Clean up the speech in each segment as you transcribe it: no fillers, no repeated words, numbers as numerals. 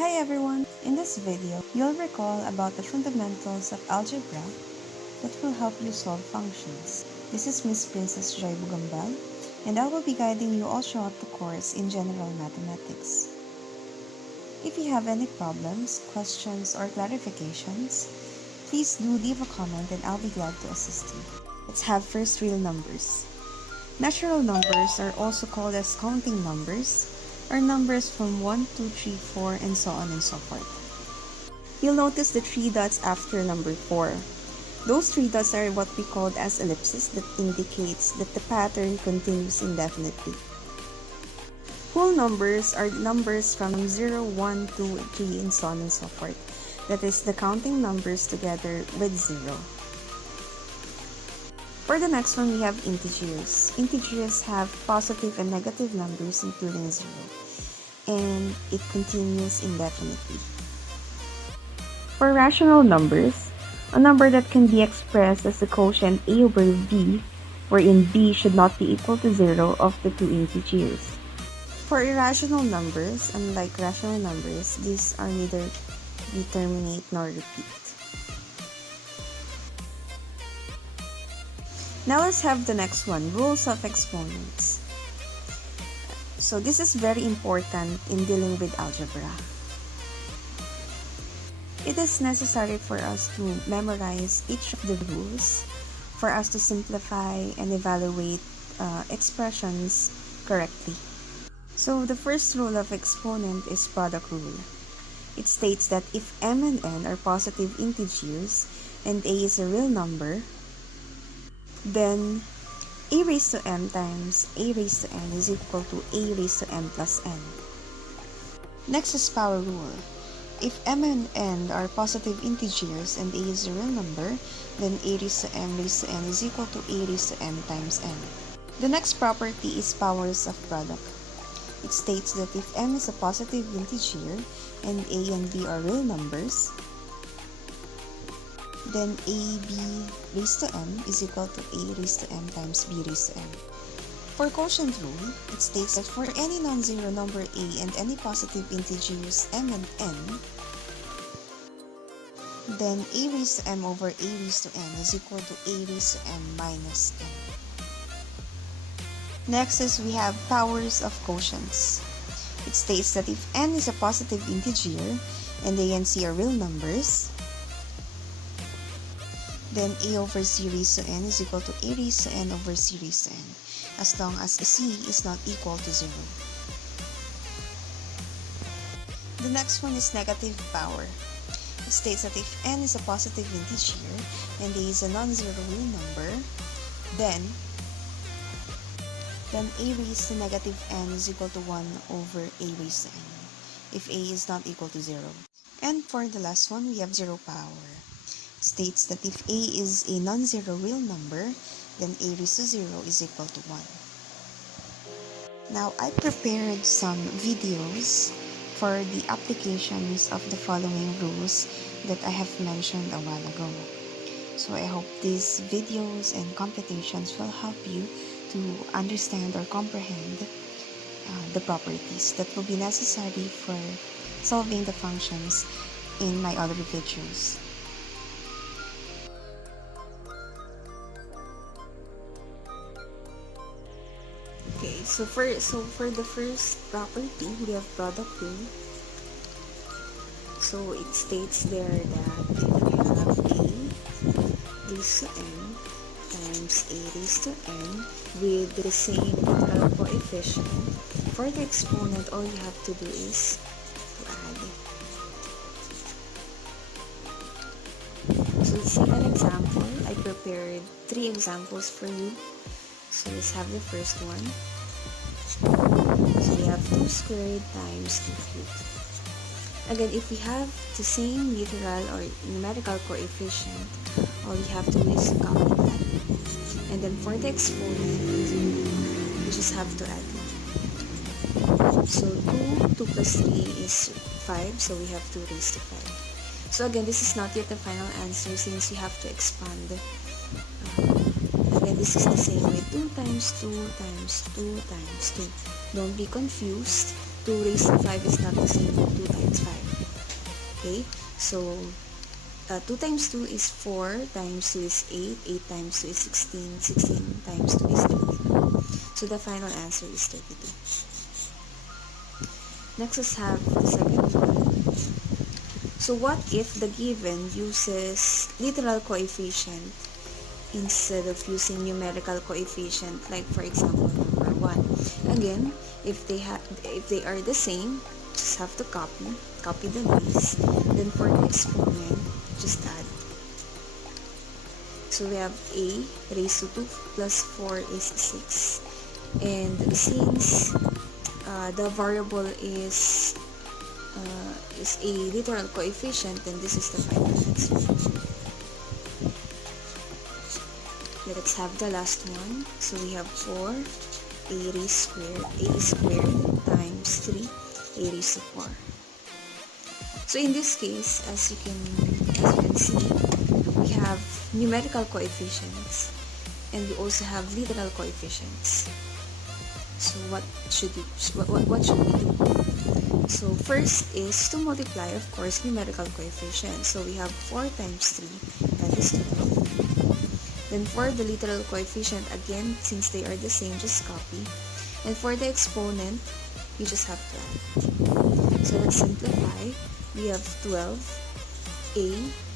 Hi everyone! In this video, you'll recall about the fundamentals of algebra that will help you solve functions. This is Miss Princess Joy Bugambal, and I will be guiding you all throughout the course in general mathematics. If you have any problems, questions, or clarifications, please do leave a comment and I'll be glad to assist you. Let's have first real numbers. Natural numbers are also called as counting numbers, are numbers from 1, 2, 3, 4, and so on and so forth. You'll notice the 3 dots after number 4. Those 3 dots are what we call as ellipses that indicates that the pattern continues indefinitely. Whole numbers are numbers from 0, 1, 2, 3, and so on and so forth. That is the counting numbers together with 0. For the next one, we have integers. Integers have positive and negative numbers including 0. And it continues indefinitely. For rational numbers, a number that can be expressed as the quotient a over b, wherein b should not be equal to 0 of the two integers. For irrational numbers, unlike rational numbers, these are neither determinate nor repeat. Now let's have the next one, rules of exponents. So this is very important in dealing with algebra. It is necessary for us to memorize each of the rules for us to simplify and evaluate expressions correctly. So the first rule of exponent is product rule. It states that if m and n are positive integers and a is a real number, then a raised to m times a raised to n is equal to a raised to m plus n. Next is power rule. If m and n are positive integers and a is a real number, then a raised to m raised to n is equal to a raised to m times n. The next property is powers of product. It states that if m is a positive integer and a and b are real numbers, then ab raised to m is equal to a raised to m times b raised to m. For quotient rule, it states that for any non-zero number a and any positive integers m and n, then a raised to m over a raised to n is equal to a raised to m minus n. Next is we have powers of quotients. It states that if n is a positive integer and a and c are real numbers, then a over c raised to n is equal to a raised to n over c raised to n, as long as c is not equal to 0. The next one is negative power. It states that if n is a positive integer and a is a non-zero real number, then a raised to negative n is equal to 1 over a raised to n, if a is not equal to 0. And for the last one, we have zero power. States that if a is a non-zero real number, then a raised to 0 is equal to 1. Now, I prepared some videos for the applications of the following rules that I have mentioned a while ago. So I hope these videos and computations will help you to understand or comprehend the properties that will be necessary for solving the functions in my other videos. Okay, so for the first property, we have product rule. So it states there that we have a raised to n times a raised to n with the same integral coefficient. For the exponent, all you have to do is to add. So let's see an example. I prepared 3 examples for you. So let's have the first one. So we have 2 squared times 2 cubed. Again, if we have the same literal or numerical coefficient, all you have to do is copy that. And then for the exponent, you just have to add. So 2 plus 3 is 5, so we have 2 raised to 5. So again, this is not yet the final answer since you have to expand. Again, this is the same with 2 times 2 times 2 times 2. Don't be confused. 2 raised to 5 is not the same with 2 times 5. Okay, so 2 times 2 is 4, times 2 is 8, 8 times 2 is 16, 16 times 2 is 32. So the final answer is 32. Next, let's have the second one. So what if the given uses literal coefficient instead of using numerical coefficient, like for example number 1? Again, if they are the same, just have to copy the base, then for the exponent, just add. So we have a raised to 2 plus 4 is 6, and since the variable is a literal coefficient, then this is the final answer. Let's have the last one. So we have 4 a squared times 3 a raised to 4. So in this case, as you can see, we have numerical coefficients and we also have literal coefficients. So what should we do? So first is to multiply, of course, numerical coefficients. So we have 4 times 3, that is 12. Then for the literal coefficient, again, since they are the same, just copy. And for the exponent, you just have to add. So let's simplify. We have 12a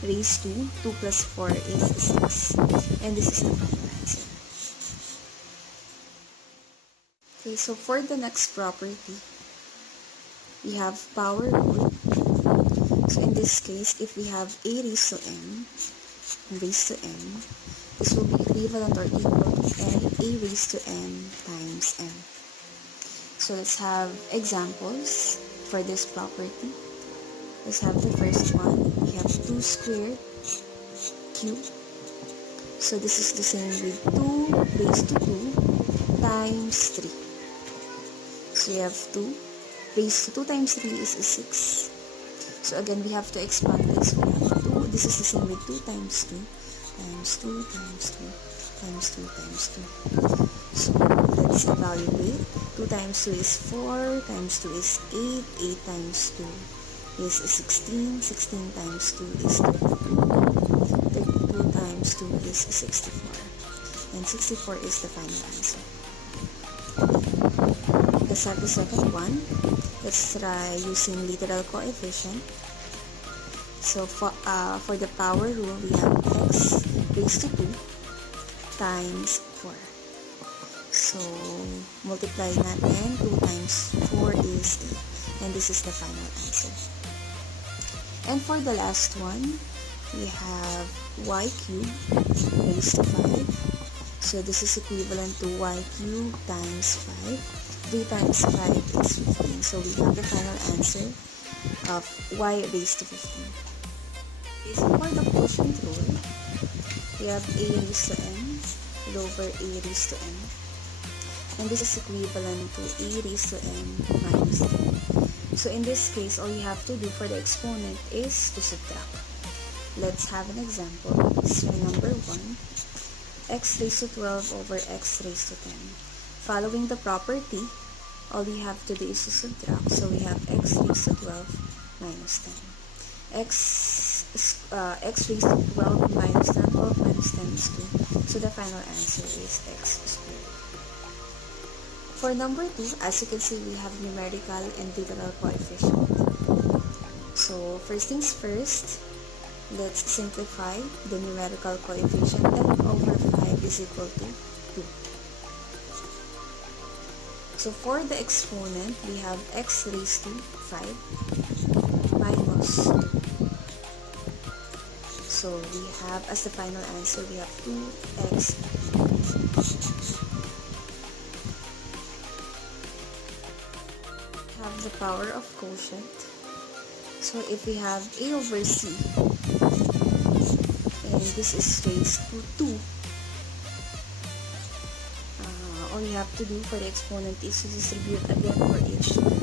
raised to 2 plus 4 is 6. And this is the final answer. Okay, so for the next property, we have power rule. So in this case, if we have a raised to n, this will be equivalent or equal to a raised to n times n. So let's have examples for this property. Let's have the first one. We have 2 squared cubed. So this is the same with 2 raised to 2 times 3. So we have 2 raised to 2 times 3 is 6. So again, we have to expand this. We have 2. This is the same with 2 times 2 times 2 times 2 times 2 times 2. So let's evaluate. 2 times 2 is 4, times 2 is 8, 8 times 2 is 16, 16 times 2 is 32, 32 times 2 is 64, and 64 is the final answer. Let's have the second one. Let's try using literal coefficient. So for the power rule, we have x raised to 2 times 4. So multiply natin, 2 times 4 is 8, and this is the final answer. And for the last one, we have y cubed raised to 5. So this is equivalent to y cubed times 5. 3 times 5 is 15. So we have the final answer of y raised to 15. Okay, so for the quotient rule, we have a raised to n over a raised to n. And this is equivalent to a raised to n minus 10. So in this case, all you have to do for the exponent is to subtract. Let's have an example. So number 1, x raised to 12 over x raised to 10. Following the property, all you have to do is to subtract. So we have x raised to 12 minus 10. x raised to 12 minus 10, 12 minus 10 is 2. So the final answer is x squared. For number 2, as you can see, we have numerical and literal coefficient. So first things first, let's simplify the numerical coefficient. 10 over 5 is equal to 2. So for the exponent, we have x raised to 5 minus 2. So we have, as the final answer, we have 2x. Have the power of quotient. So if we have a over c, and this is raised to 2, all you have to do for the exponent is to distribute again for each term.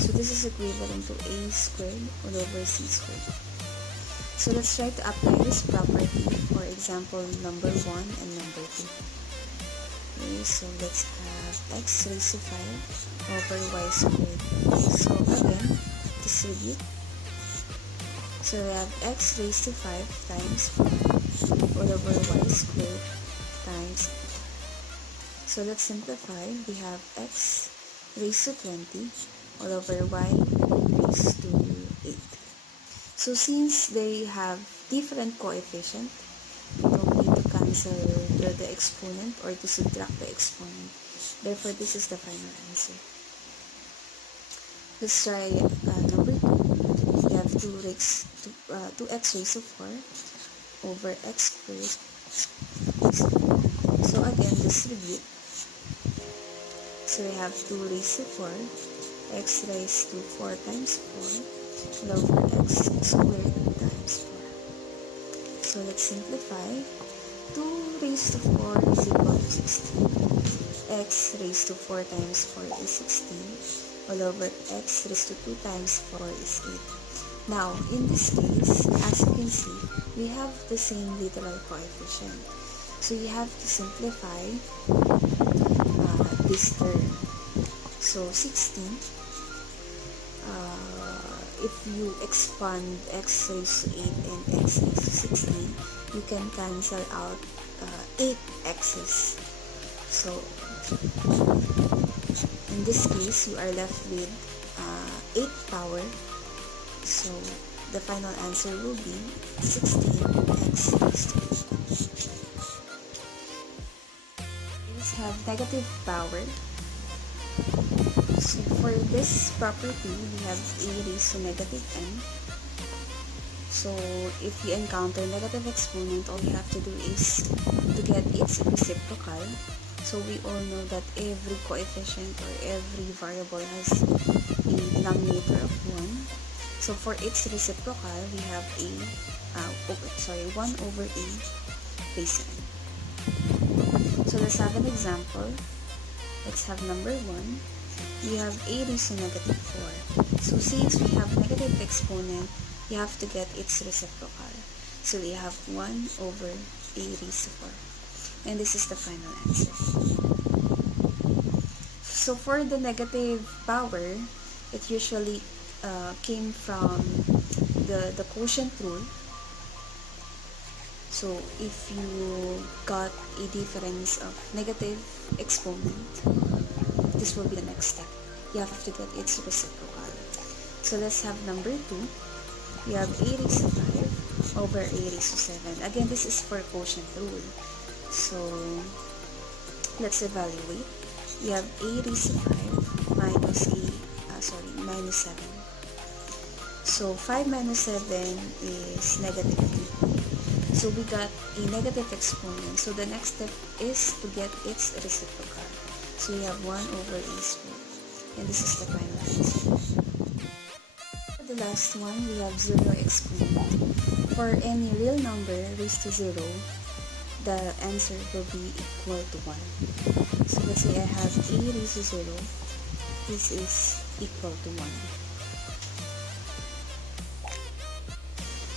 So this is equivalent to a squared all over c squared. So let's try to apply this property for example number 1 and number 2. Okay, so let's have x raised to 5 over y squared. So again, distribute. So we have x raised to 5 times 4 all over y squared times 8. So let's simplify. We have x raised to 20 all over y raised to 8. So since they have different coefficient, you don't need to cancel the exponent or to subtract the exponent. Therefore, this is the final answer. Let's try number 2. We have 2x raised to 4 over x squared. So again, distribute. So we have 2 raised to 4, x raised to 4 times 4 all over x squared times 4. So let's simplify. 2 raised to 4 is equal to 16. X raised to 4 times 4 is 16. All over x raised to 2 times 4 is 8. Now, in this case, as you can see, we have the same literal coefficient. So you have to simplify this term. So 16, if you expand x raised to 8 and x raised to 16, you can cancel out 8 x's. So in this case, you are left with 8 power. So the final answer will be 16x raised to 8. Let's have negative power. So for this property, we have a raised to negative n. So if you encounter negative exponent, all you have to do is to get its reciprocal. So we all know that every coefficient or every variable has a denominator of 1. So for its reciprocal, we have 1 over a base n. So let's have an example. Let's have number 1. We have a raised to negative 4. So since we have negative exponent, you have to get its reciprocal. So we have 1 over a raised to 4. And this is the final answer. So for the negative power, it usually came from the quotient rule. So if you got a difference of negative exponent, this will be the next step. You have to get its reciprocal. So let's have number 2. We have a raised to 5 over a raised to 7. Again, this is for quotient rule. So let's evaluate. We have a raised to 5 minus 7. So 5 minus 7 is negative 2. So we got a negative exponent. So the next step is to get its reciprocal. So we have 1 over a squared. And this is the final answer. For the last one, we have 0 exponent. For any real number raised to 0, the answer will be equal to 1. So let's say I have a raised to 0. This is equal to 1.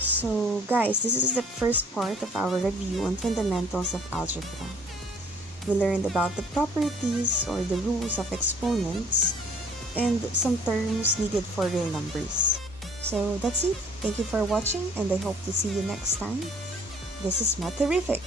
So guys, this is the first part of our review on fundamentals of algebra. We learned about the properties or the rules of exponents and some terms needed for real numbers. So that's it. Thank you for watching and I hope to see you next time. This is MATHerrific.